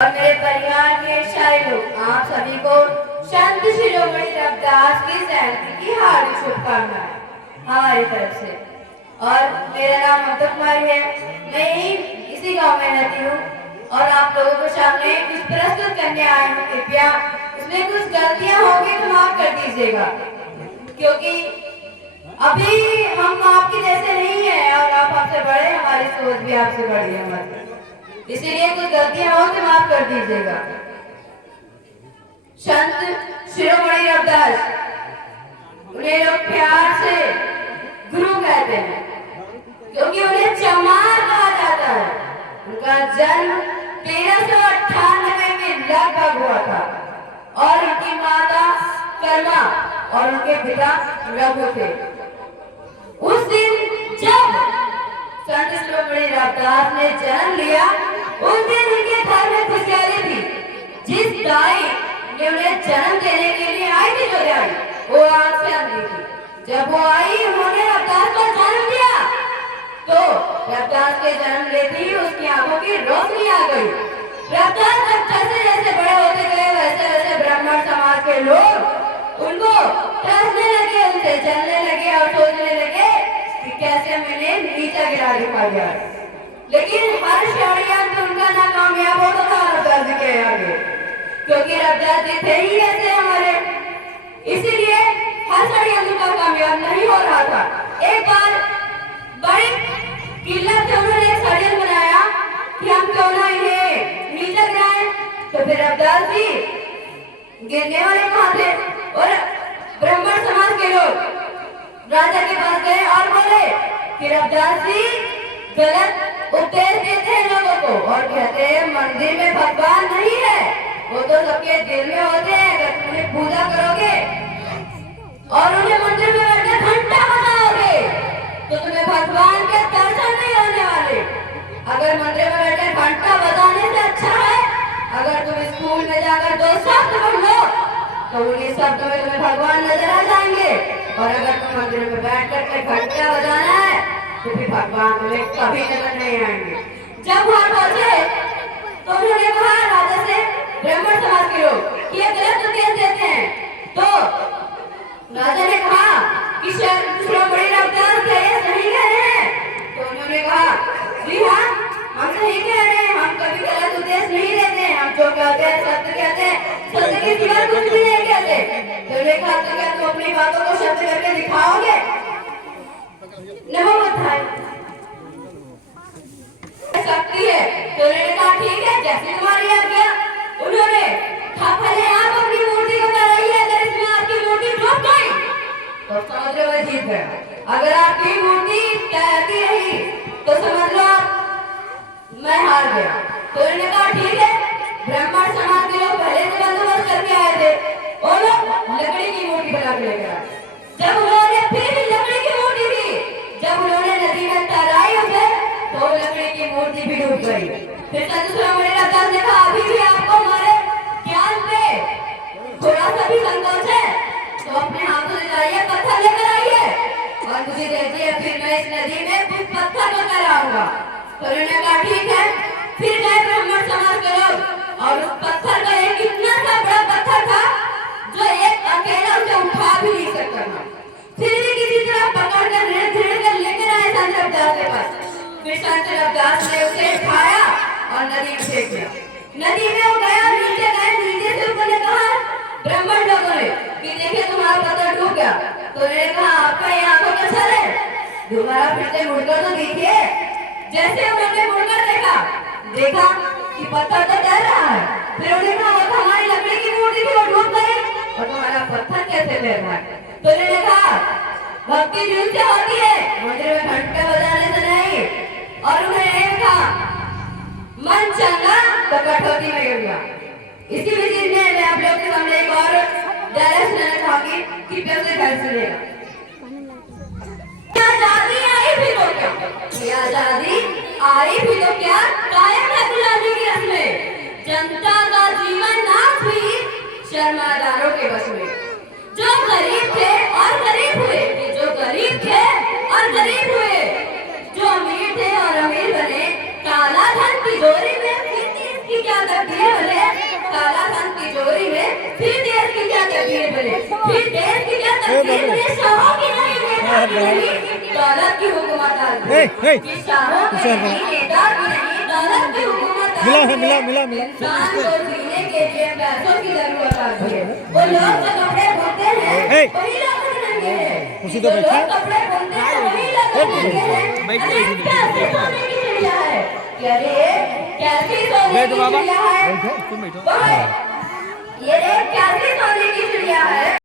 और मेरे परिवार के सारे लोग आप सभी को संत शिरोमणि रविदास की जयंती की हार्दिक शुभकामनाएं हमारी तरफ से। और मेरा नाम ममता कुमारी है, मैं इसी गांव में रहती हूँ और आप लोगों के सामने कुछ प्रस्तुत करने आई हूँ। कृपया इसमें कुछ गलतियाँ होंगी तो माफ कर दीजिएगा, क्योंकि अभी हम आपके जैसे नहीं है और आप हमसे बड़े, हमारी सोच भी आपसे बड़ी है हमारी, इसीलिए कुछ गलतियां हो तो माफ कर दीजिएगा। संत शिरोमणि रविदास, उन्हें लोग प्यार से गुरु कहते हैं क्योंकि उन्हें चमार कहा जाता है। उनका जन्म 1398 में लगभग हुआ था और उनकी माता कर्मा और उनके पिता रघु थे। उस दिन जब संत शिरोमणि रविदास ने जन्म लिया, उस दिन उनके घर में खुशहाली थी। जिस दाई ने उन्हें जन्म देने के लिए आई थी, जो दाई, वो आंख से अंधी थी। जब वो आई, उन्होंने रविदास को जन्म दिया, तो रविदास के जन्म लेते ही उसकी आंखों की रोशनी आ गई। रविदास जैसे जैसे बड़े होते गए, वैसे वैसे ब्राह्मण समाज के लोग उनको तरसने लगे, उनसे जलने लगे और सोचने लगे कि कैसे मैंने नीचा गिरा दिखा गया। लेकिन हर षड्यंत्र उनका नाकामयाब होता था रविदास जी के आगे, क्योंकि रविदास जी थे ही ऐसे हमारे, इसीलिए हर षड्यंत्र का कामयाब नहीं हो रहा था। एक बार बड़ी किल्लत से उन्होंने एक षड्यंत्र बनाया कि हम क्यों ना इन्हें नीचे गिराएं। तो फिर रविदास जी गिरने वाले कहाँ थे, और ब्राह्मण समाज के लोग राजा के पास गए और बोले कि रविदास जी गलत उपदेश देते हैं लोगों को और कहते हैं मंदिर में भगवान नहीं है, वो तो सबके दिल में होते हैं। अगर तुम उन्हें पूजा करोगे और उन्हें मंदिर में बैठकर घंटा बजाओगे तो तुम्हें भगवान के दर्शन नहीं होने वाले। अगर मंदिर में बैठकर घंटा बजाने से अच्छा है अगर तुम स्कूल में जाकर 2 शब्द पढ़ लो तो उन्हीं शब्दों में तुम्हें भगवान नजर आ जाएंगे, और अगर तुम मंदिर में बैठकर घंटा बजाना है तो फिर भगवान तुम्हें कभी नजर नहीं आएंगे। जब वहां पहुंचे तो उन्होंने कहा राजा से, ब्राह्मण समाज के लोग ये गलत उपदेश देते हैं। तो राजा ने कहा कि शिरोमणि रविदास क्या ये सही कह रहे हैं? तो उन्होंने कहा जी हाँ, हम सही कह रहे हैं, हम कभी गलत उपदेश नहीं देते हैं, हम जो कहते हैं सत्य कहते हैं, सत्य के सिवा कुछ भी नहीं कहते। तो उन्होंने कहा तो क्या तुम अपनी बातों को सत्य करके दिखाओगे? शक्ति है। तो उन्होंने कहा ठीक है, जैसे तुम्हारी आज्ञा। उन्होंने कहा पहले आप अपनी मूर्ति को कराइए, अगर इसमें आपकी मूर्ति डूब गई तो समझ लो मैं जीत गया, अगर आपकी मूर्ति तैरती रही तो समझ लो मैं हार गया। तो उन्होंने कहा ठीक है। ब्राह्मण समाज के लोग पहले से बंदोबस्त करके आए थे, वो लोग लकड़ी की मूर्ति बना के लेकर आए। जब उन्होंने फिर लकड़ी की मूर्ति दी, जब उन्होंने नदी में तैराई उसे तो लकड़ी की मूर्ति भी डूब गई। फिर संत शिरोमणि रविदास ने कहा अभी भी आपको हमारे ज्ञान पे थोड़ा सा भी संकोच है तो अपने हाथों से जाइए, पत्थर लेकर आइए और मुझे दीजिए, फिर मैं इस नदी में कुछ पत्थर को तैराऊंगा। तो उन्होंने कहा ठीक है। फिर गए ब्राह्मण समाज के लोग और उस पत्थर का एक इतना सा बड़ा पत्थर था जो एक अकेला उसे उठा भी नहीं सकता था, फिर भी किसी तरह पकड़ कर धीरे कर लेकर आए संत रविदास के पास। फिर संत रविदास ने उसे उठाया और नदी में फेंक दिया। नदी में वो गया, नीचे गए, नीचे से ऊपर ने कहा ब्राह्मण लोगों ने कि देखिए तुम्हारा पत्थर डूब गया। तो उन्होंने कहा आपका ये आंखों का छल है, दोबारा फिर से मुड़कर तो देखिए। जैसे उन्होंने मुड़कर देखा कि पत्थर तो तैर रहा है। फिर उन्होंने कहा वो तो हमारी लकड़ी की मूर्ति थी, वो डूब गई और तुम्हारा पत्थर कैसे तैर रहा है? तो उन्होंने कहा भक्ति दिल से होती है, मंदिर में घंटा बजाने से नहीं। और उन्होंने कहा मन चंगा तो कठौती में गिर गया। इसी चीज में मैं आप लोगों के सामने एक और डायलॉग सुनाना चाहूंगी, कृपया उसे घर सुनिएगा। आजादी आई भी तो क्या, ये आजादी आई भी तो क्या, कायम है गुलामी की रस्में, जनता का जीवन नाश भी शर्मादारों के बस में। जो गरीब थे और गरीब हुए, जो गरीब थे और गरीब हुए, जो अमीर थे और अमीर बने, काला धन तिजोरी में फिरती इसकी की क्या तकदीर बने, काला धन तिजोरी में, फिर देश की क्या तकदीर बने, फिर देश की क्या तकदीर बने, शाहों की नहीं, नेता की नहीं, दौलत की हुकूमत आ गई, कि शाहों की नहीं, नेता की नहीं, दौलत की हुकूमत आ गई। इंसान को जीने के लिए पैसों की जरूरत आ गई है। वो लोग जो कपड़े बुनते हैं वही लोग नंगे हैं, जो लोग कपड़े बुनते हैं वही लोग नंगे हैं। अरे कैसे सोने की चिड़िया है, अरे कैसी सोने की चिड़िया है, ये कैसी सोने की चिड़िया है।